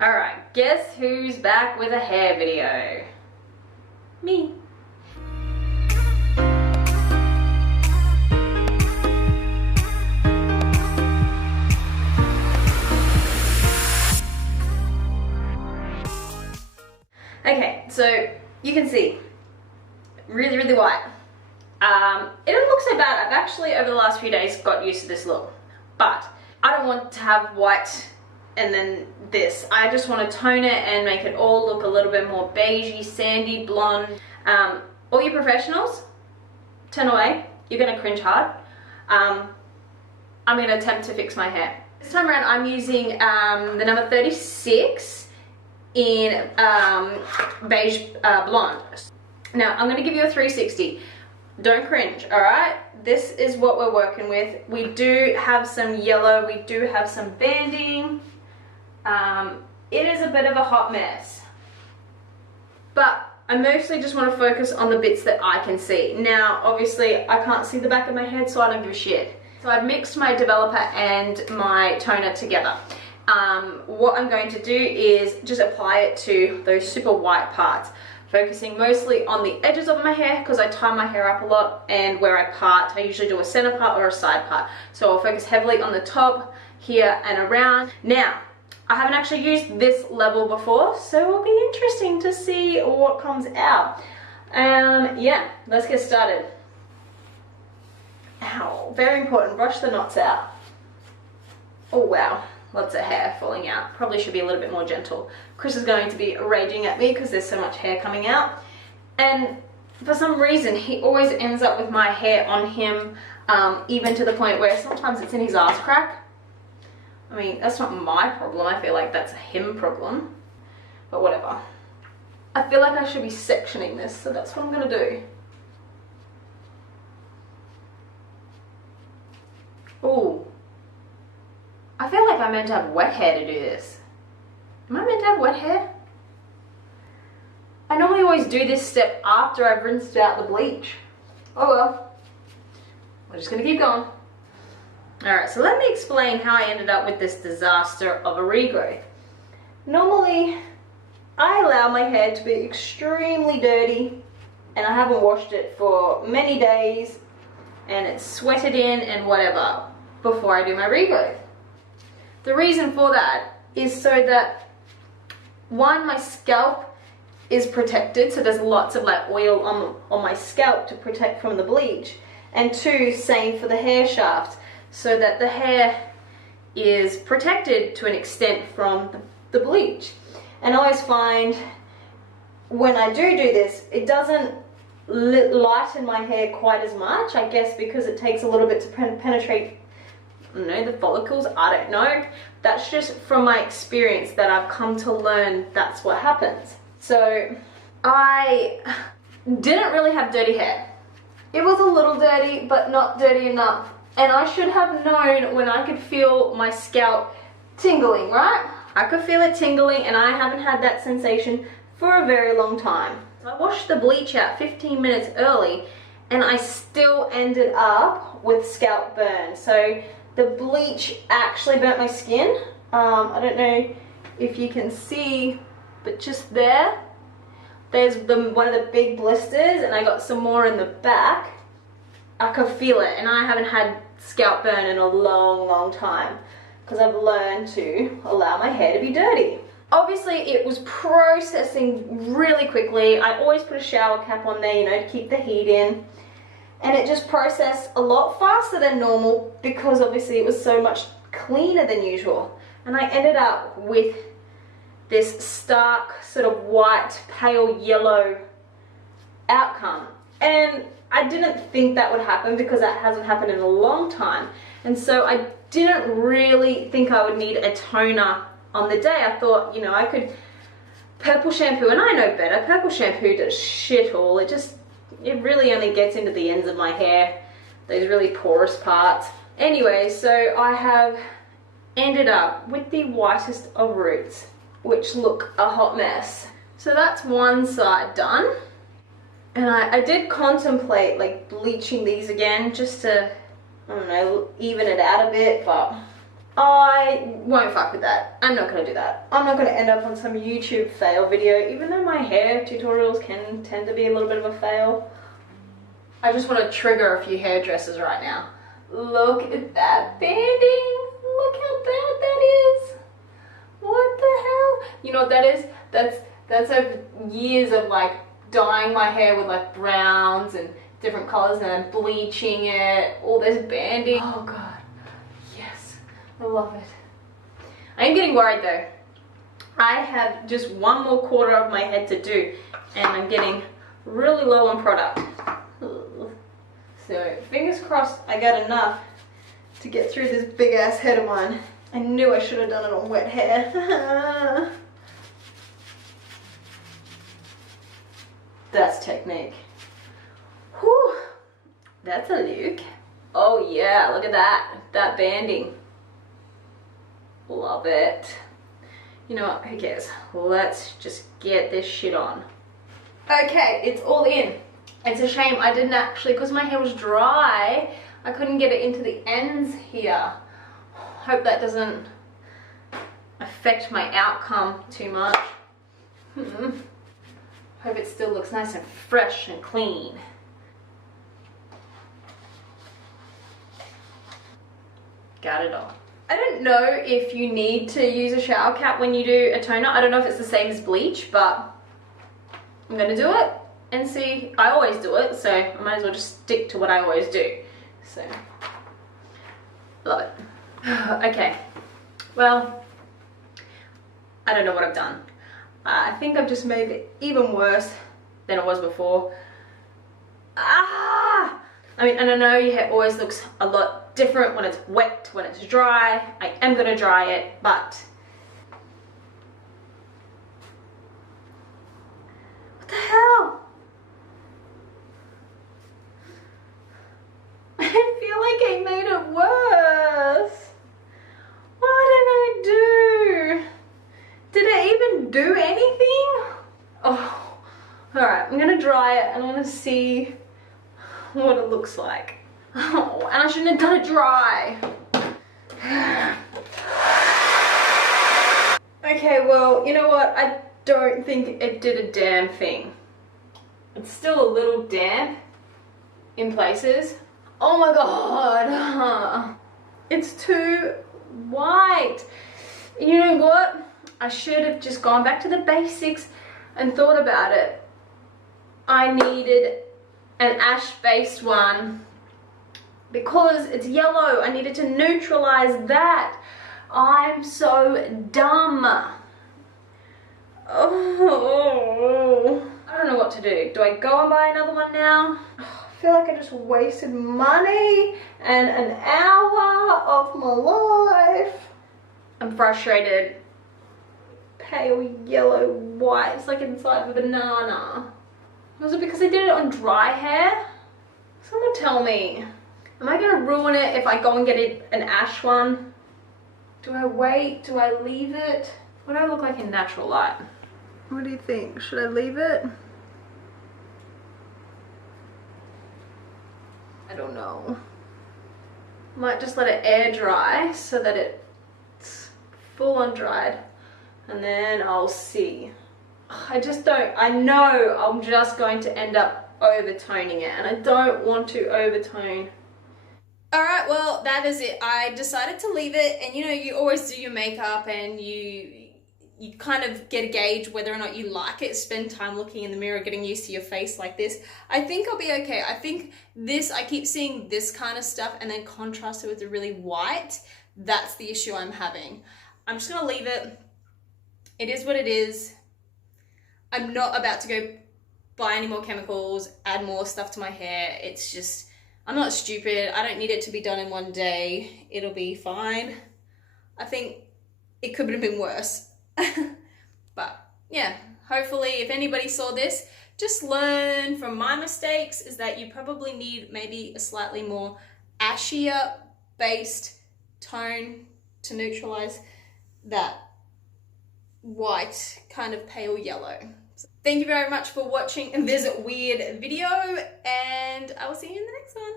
Alright, guess who's back with a hair video? Me. Okay, so you can see, really white. It didn't look so bad. I've actually, over the last few days, got used to this look. But I don't want to have white and then this. I just want to tone it and make it all look a little bit more beigey, sandy, blonde. All you professionals, turn away. You're going to cringe hard. I'm going to attempt to fix my hair. This time around, I'm using the number 36 in beige blonde. Now, I'm going to give you a 360. Don't cringe, alright? This is what we're working with. We do have some yellow, we do have some banding. It is a bit of a hot mess. But I mostly just want to focus on the bits that I can see. Now, obviously, I can't see the back of my head, so I don't give a shit. So I've mixed my developer and my toner together. What I'm going to do is just apply it to those super white parts, focusing mostly on the edges of my hair because I tie my hair up a lot, and where I part, I usually do a center part or a side part. So I'll focus heavily on the top, here and around. Now, I haven't actually used this level before, so it'll be interesting to see what comes out. Yeah, let's get started. Ow, very important, brush the knots out. Oh wow. Lots of hair falling out. Probably should be a little bit more gentle. Chris is going to be raging at me because there's so much hair coming out. And for some reason, he always ends up with my hair on him, even to the point where sometimes it's in his ass crack. I mean, that's not my problem. I feel like that's a him problem. But whatever. I feel like I should be sectioning this, so that's what I'm going to do. Ooh. I feel like I'm meant to have wet hair to do this. Am I meant to have wet hair? I normally always do this step after I've rinsed out the bleach. Oh well. We're just gonna keep going. Alright, so let me explain how I ended up with this disaster of a regrowth. Normally, I allow my hair to be extremely dirty, and I haven't washed it for many days, and it's sweated in and whatever before I do my regrowth. The reason for that is so that, one, my scalp is protected, so there's lots of like oil on my scalp to protect from the bleach, and two, same for the hair shaft, so that the hair is protected to an extent from the bleach. And I always find when I do this, it doesn't lighten my hair quite as much, I guess because it takes a little bit to penetrate, I don't know, the follicles, I don't know. That's just from my experience that I've come to learn that's what happens. So I didn't really have dirty hair. It was a little dirty, but not dirty enough. And I should have known when I could feel my scalp tingling, right? I could feel it tingling, and I haven't had that sensation for a very long time. I washed the bleach out 15 minutes early, and I still ended up with scalp burn. So the bleach actually burnt my skin. I don't know if you can see, but just there's one of the big blisters, and I got some more in the back. I could feel it, and I haven't had scalp burn in a long time because I've learned to allow my hair to be dirty. Obviously, it was processing really quickly. I always put a shower cap on there, you know, to keep the heat in. And it just processed a lot faster than normal because obviously it was so much cleaner than usual. And I ended up with this stark sort of white, pale yellow outcome. And I didn't think that would happen because that hasn't happened in a long time. And so I didn't really think I would need a toner on the day. I thought, you know, I could purple shampoo, and I know better. Purple shampoo does shit all. It really only gets into the ends of my hair, those really porous parts. Anyway, so I have ended up with the whitest of roots, which look a hot mess. So that's one side done. And I did contemplate like bleaching these again just to, I don't know, even it out a bit, but I won't fuck with that. I'm not gonna do that. I'm not gonna end up on some YouTube fail video, even though my hair tutorials can tend to be a little bit of a fail. I just want to trigger a few hairdressers right now. Look at that banding. Look how bad that is. What the hell? You know what that is? That's over years of like dyeing my hair with like browns and different colors and then bleaching it. All this banding. Oh god. I love it. I am getting worried though. I have just one more quarter of my head to do and I'm getting really low on product. So fingers crossed I got enough to get through this big ass head of mine. I knew I should have done it on wet hair. That's technique. Whew. That's a look. Oh yeah, look at that. That banding. Love it. You know what, who cares? Let's just get this shit on. Okay, it's all in. It's a shame I didn't actually, because my hair was dry, I couldn't get it into the ends here. Hope that doesn't affect my outcome too much. Hope it still looks nice and fresh and clean. Got it all. I don't know if you need to use a shower cap when you do a toner. I don't know if it's the same as bleach, but I'm gonna do it and see. I always do it, so I might as well just stick to what I always do. So, love it. Okay, well, I don't know what I've done. I think I've just made it even worse than it was before. I mean, and I know your hair always looks a lot different when it's wet, when it's dry. I am gonna dry it, but what the hell? I feel like I made it worse. What did I do? Did I even do anything? Oh, all right, I'm gonna dry it and I'm gonna see what it looks like. Oh, and I shouldn't have done it dry. Okay, well, you know what? I don't think it did a damn thing. It's still a little damp in places. Oh my god. It's too white. And you know what? I should have just gone back to the basics and thought about it. I needed an ash-based one because it's yellow. I needed to neutralize that. I'm so dumb. Oh, I don't know what to do. Do I go and buy another one now? I feel like I just wasted money and an hour of my life. I'm frustrated. Pale yellow white. It's like inside of a banana. Was it because I did it on dry hair? Someone tell me. Am I gonna ruin it if I go and get an ash one? Do I wait? Do I leave it? What do I look like in natural light? What do you think? Should I leave it? I don't know. Might just let it air dry so that it's full on dried. And then I'll see. I just don't, I know I'm just going to end up overtoning it and I don't want to overtone. Alright, well that is it. I decided to leave it, and you know, you always do your makeup and you kind of get a gauge whether or not you like it. Spend time looking in the mirror, getting used to your face like this. I think I'll be okay. I think this, I keep seeing this kind of stuff and then contrast it with the really white. That's the issue I'm having. I'm just gonna leave it. It is what it is. I'm not about to go buy any more chemicals, add more stuff to my hair. It's just, I'm not stupid. I don't need it to be done in one day. It'll be fine. I think it could have been worse. But yeah, hopefully if anybody saw this, just learn from my mistakes is that you probably need maybe a slightly more ashier based tone to neutralize that white kind of pale yellow. So thank you very much for watching this weird video, and I will see you in the next one.